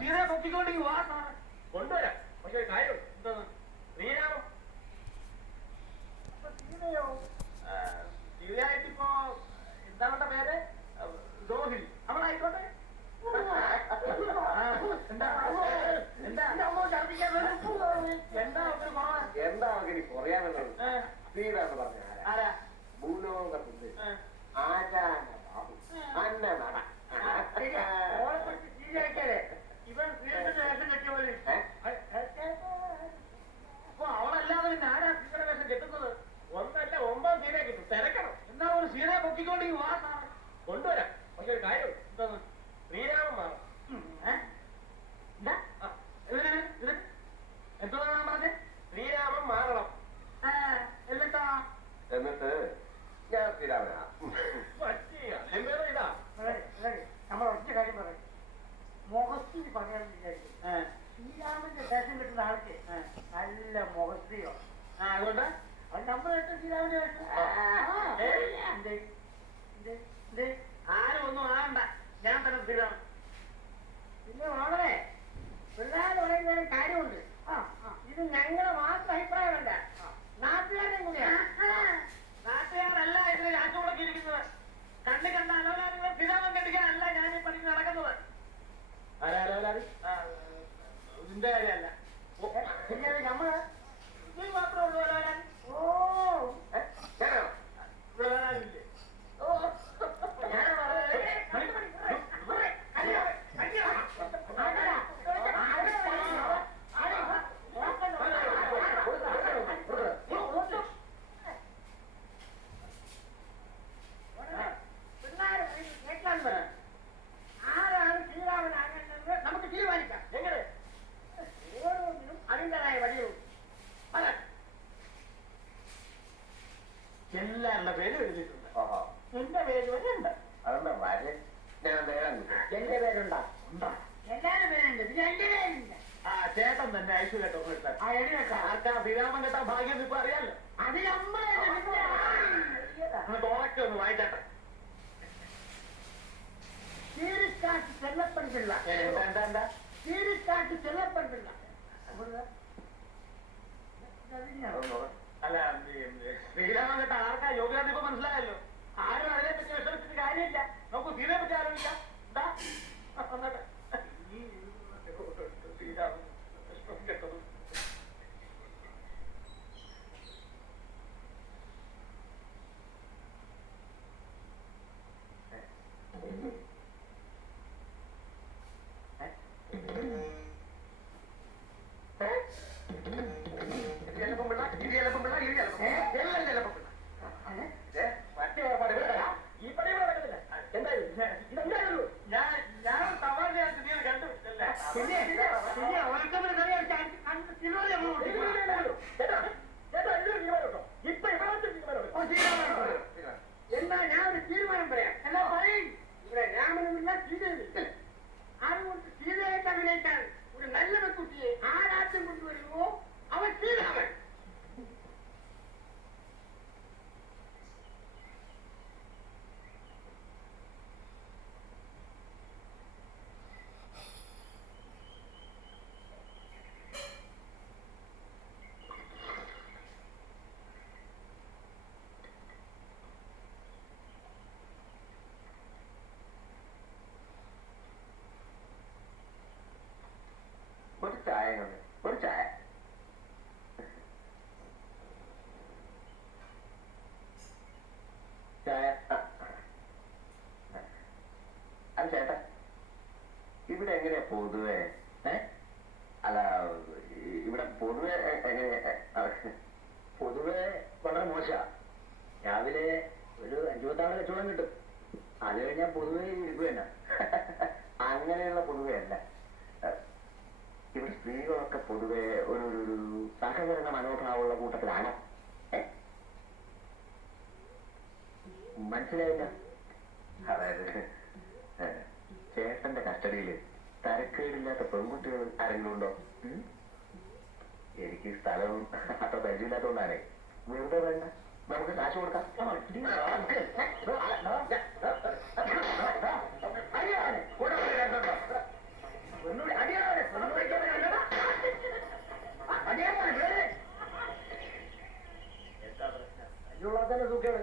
സീതയെ പൊക്കിക്കൊണ്ടെങ്കിൽ വാ കൊണ്ടുവരാം. പക്ഷെ ഒരു കാര്യം എന്താണ് ശ്രീരാമം സീതയോ സീതയായിട്ടിപ്പോ എന്താണ് പേര് രോഹിണി അവളായിക്കോട്ടെ. എന്താ കുറയാനുള്ളത് സീത എന്ന് പറഞ്ഞ ആരാ ഭൂലോകത്തിന്റെ ആചാര ബാബു അന്ന നട ഇവൻ വേഷം കെട്ടിയ പോലെ അപ്പൊ അവളല്ലാതെ പിന്നെ ആരാ സീതയുടെ വേഷം കെട്ടുന്നത്? ഒന്നല്ല 9 സീതയെ കിട്ടും. തിരക്കണം. എന്നാ ഒരു സീതയെ പൊക്കിക്കൊണ്ടെങ്കിൽ വാ കൊണ്ടുവരാം. പക്ഷെ ഒരു കാര്യം എന്താണ് ശ്രീരാമൻ മാറും. എന്തോ പറഞ്ഞേ? ശ്രീരാമൻ മാറണം. എന്നിട്ട് ഞാൻ ശ്രീരാമനാ ഇതാ നമ്മൾ ഒറ്റ കാര്യം പറയും. മുഖസ്തുതി പറയാൻ വിചാരിക്കും. ശ്രീരാമന്റെ വേഷം കിട്ടുന്ന ആൾക്ക് നല്ല മുഖസ്തുതിയോ. അതുകൊണ്ട് അത് നമ്മളായിട്ട് ശ്രീരാമന്റെ വേഷം ആരും ഒന്നും ആകണ്ട. ഞാൻ തന്നെ ശ്രീരാമൻ. പിന്നെ വളരെ പിള്ളേർ പറയുന്നതിന് കാര്യമുണ്ട്. ഇത് ഞങ്ങളെ മാത്രം അഭിപ്രായമല്ല, നാട്ടുകാരെ കൂടിയാണ്. നാട്ടുകാരല്ല ഇതിന് രാജുകൊടക്കി ഇരിക്കുന്നത്. കണ്ട് കണ്ട അലോലാദികളെ ശ്രീരാമൻ കെട്ടിക്കാനല്ല ഞാൻ ഈ പണിക്ക് നടക്കുന്നത്. ഇതിന്റെ കാര്യമല്ല. നമ്മള് ഇത് മാത്രമേ ഉള്ളൂ അലോലാൻ. ഇവിടെ വേറെ ആരുമില്ലേ? ആരാണ് ശ്രീരാമനാകേണ്ടത് നമുക്ക് തീരുമാനിക്കാം. എങ്ങനെ? ഓരോന്നിനും അതിൻ്റെതായ വഴിയുണ്ട്. എല്ലാവരുടെ പേരും എഴുതിയിട്ടുണ്ട്. എന്റെ പേര് വരെയുണ്ട്. അതെന്താ വരെ ഞാൻ വേണം എന്റെ പേരുണ്ടോ? എല്ലാരും പേരുണ്ട്. പിന്നെ എന്റെ പേരുണ്ട്. ചേട്ടൻ തന്നെ ഐശ്വര്യ എടുത്താൽ ആ എഴുതി വെക്കാം. ആർക്കാ ശ്രീരാമൻ കേട്ടാ ഭാഗ്യം ഇപ്പൊ അറിയാലോ. അത് നമ്മളെ ഉറക്കെ ഒന്ന് വായിച്ചാട്ടെ. ചീരിക്കാട്ട് ചെല്ലപ്പൻ പിള്ള. എന്താ ചീരിക്കാട്ട് ചെല്ലപ്പൻ പിള്ള. അല്ല ശ്രീരാമൻ കേട്ട ആർക്കാ യോഗ്യത ഇപ്പൊ മനസ്സിലായല്ലോ. ആരും അതിനെ പറ്റി വിഷമിച്ചിട്ട് കാര്യമില്ല. നമുക്ക് സീതയെ പറ്റി ആലോചിക്കാം. എന്താ വന്നട്ടെ. ശ്രീരാമൻ വിഷമം കേട്ടതും ഞാൻ തമാശയായിട്ട് നീ കണ്ടു. എന്നാ ഞാൻ ഒരു തീരുമാനം പറയാം. എന്നാ പറയും. ഇവിടെ രാമനുമില്ല സീതയുമില്ല. അതുകൊണ്ട് സീതയായിട്ട് അഭിനയിക്കാൻ ഒരു നല്ല കുട്ടിയെ ആരാദ്യം കൊണ്ടുവരുമോ അവൻ ശ്രീരാമൻ. ഒരു ചായ ഒരു ചായ ചായ അത് ചേട്ടാ ഇവിടെ എങ്ങനെയാ പൊതുവെ അല്ല ഇവിടെ പൊതുവെ പൊതുവെ വളരെ മോശ. രാവിലെ ഒരു 5-10 കച്ചവടം കിട്ടും. അത് കഴിഞ്ഞാൽ പൊതുവെ ഇരിക്കുക തന്നെ. അങ്ങനെയുള്ള പൊതുവെ അല്ല ഇവിടെ സ്ത്രീകളൊക്കെ പൊതുവെ ഒരു സഹകരണ മനോഭാവമുള്ള കൂട്ടത്തിലാണ്. മനസ്സിലായില്ല? അതായത് ചേട്ടന്റെ കസ്റ്റഡിയില് തരക്കേടില്ലാത്ത പെൺകുട്ടികൾ ആരെങ്കിലും ഉണ്ടോ? എനിക്ക് സ്ഥലവും അത്ര പരിചയമില്ലാത്തതുകൊണ്ടാണേ. വെറുതെ വേണ്ട, നമുക്ക് കാശ് കൊടുക്കാം. ഒന്നുകൂടി അടി വീട്ടിലുള്ള തന്നെ സൂക്കേട്